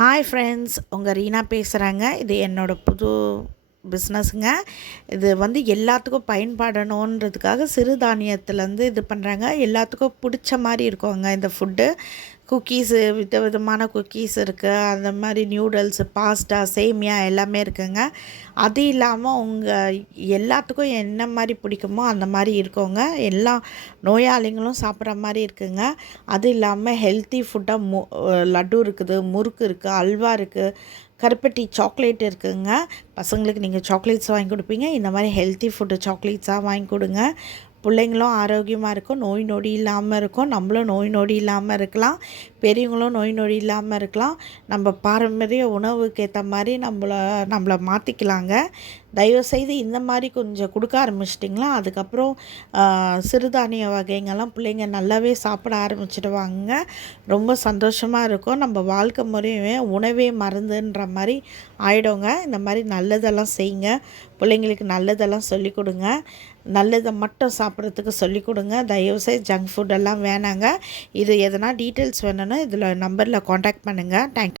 Hi friends, உங்கள் ரீனா பேசுகிறாங்க. இது என்னோடய புது பிஸ்னஸுங்க. இது எல்லாத்துக்கும் பயன்படணுன்றதுக்காக சிறுதானியத்துலேருந்து இது பண்ணுறாங்க. எல்லாத்துக்கும் பிடிச்ச மாதிரி இருக்குங்க இந்த ஃபுட்டு. குக்கீஸு, விதவிதமான குக்கீஸ் இருக்குது. அந்த மாதிரி நியூடல்ஸு, பாஸ்தா, சேமியா எல்லாமே இருக்குங்க. அது இல்லாமல் எல்லாத்துக்கும் என்ன மாதிரி பிடிக்குமோ அந்த மாதிரி இருக்குங்க. எல்லா நோயாளிகளும் சாப்பிட்ற மாதிரி இருக்குங்க. அது இல்லாமல் ஹெல்த்தி ஃபுட்டாக லட்டு இருக்குது, முறுக்கு இருக்குது, அல்வா இருக்குது, கருப்பட்டி சாக்லேட் இருக்குதுங்க. பசங்களுக்கு நீங்கள் சாக்லேட்ஸ் வாங்கி கொடுப்பீங்க, இந்த மாதிரி ஹெல்த்தி ஃபுட்டு சாக்லேட்ஸாக வாங்கி கொடுங்க. பிள்ளைங்களும் ஆரோக்கியமாக இருக்கும், நோய் நொடி இல்லாமல் இருக்கும், நம்மளும் நோய் நொடி இல்லாமல் இருக்கலாம், பெரியவங்களும் நோய் நொடி இல்லாமல் இருக்கலாம். நம்ம பாரம்பரிய உணவுக்கு ஏற்ற மாதிரி நம்மளை மாற்றிக்கலாங்க. தயவுசெய்து இந்த மாதிரி கொஞ்சம் கொடுக்க ஆரம்பிச்சிட்டிங்களா, அதுக்கப்புறம் சிறுதானிய வகைங்கள்லாம் பிள்ளைங்க நல்லாவே சாப்பிட ஆரம்பிச்சிடுவாங்க. ரொம்ப சந்தோஷமாக இருக்கும். நம்ம வாழ்க்கை முறையுமே உணவே மருந்துன்ற மாதிரி ஆகிடுங்க. இந்த மாதிரி நல்லதெல்லாம் செய்யுங்க, பிள்ளைங்களுக்கு நல்லதெல்லாம் சொல்லிக் கொடுங்க, நல்லதை மட்டும் சாப்பிட்றதுக்கு சொல்லிக் கொடுங்க. தயவுசெய்து ஜங்க் ஃபுட்டெல்லாம் வேணாங்க. இது எதனா டீட்டெயில்ஸ் வேணும்னா இதில் நம்பரில் காண்டாக்ட் பண்ணுங்கள். தேங்க்யூ.